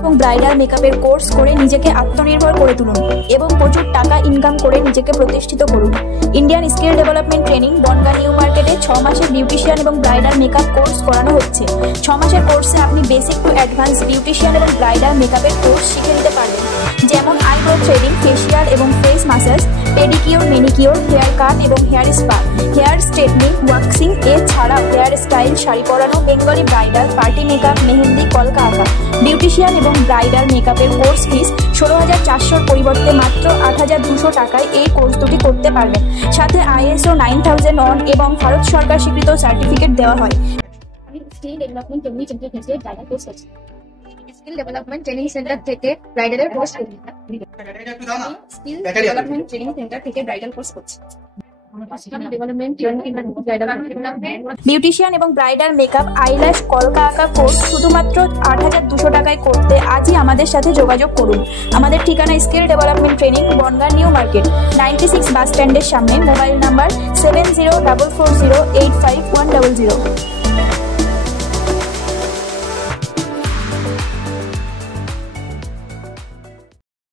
এবং ব্রাইডাল মেকআপের কোর্স করে নিজেকে আত্মনির্ভর করে তুলুন এবং প্রচুর টাকা ইনকাম করে নিজেকে প্রতিষ্ঠিত করুন। Indian skill development training Bangaon new মার্কেটে 6 মাসের বিউটিশিয়ান এবং ব্রাইডাল মেকআপ কোর্স করানো হচ্ছে। 6 মাসের কোর্সে আপনি বেসিক টু অ্যাডভান্স বিউটিশিয়ান এবং ব্রাইডাল মেকআপের কোর্স শিখে নিতে পারবেন, যেমন আইব্রো থ্রেডিং, ফেসিয়াল এবং face massage, pedicure, manicure, hair cut এবং hair spa, hair straightening, waxing, এছাড়াও হেয়ার স্টাইল, শাড়ি পরানো, Bengali bridal, party makeup, mehndi, কলকা আঁকা। বিউটিশিয়ান এবং ব্রাইডাল মেকআপের কোর্স ফিস 16,400 পরিবর্তে মাত্র 8,200 টাকায় এই কোর্স দুটি করতে পারবেন। সাথে ISO 9001 এবং ভারত সরকার স্বীকৃত সার্টিফিকেট দেওয়া হয়। স্কিল ডেভেলপমেন্ট ট্রেনিং সেন্টার থেকে ব্রাইডাল কোর্স করছি। স্কিল ডেভেলপমেন্ট ট্রেনিং সেন্টার থেকে ব্রাইডালের কোর্স করছি। স্কিল ডেভেলপমেন্ট ট্রেনিং সেন্টার থেকে ব্রাইডাল কোর্স করছি। বিউটিশিয়ান এবং ব্রাইডাল মেকআপ, আইল্যাশ, কলকা আঁকা কোর্স শুধুমাত্র 8,200 টাকায় করতে আজই আমাদের সাথে যোগাযোগ করুন। আমাদের ঠিকানা skill development training, Bangaon new market, 96 bus স্ট্যান্ডের সামনে। Mobile number 7044085100।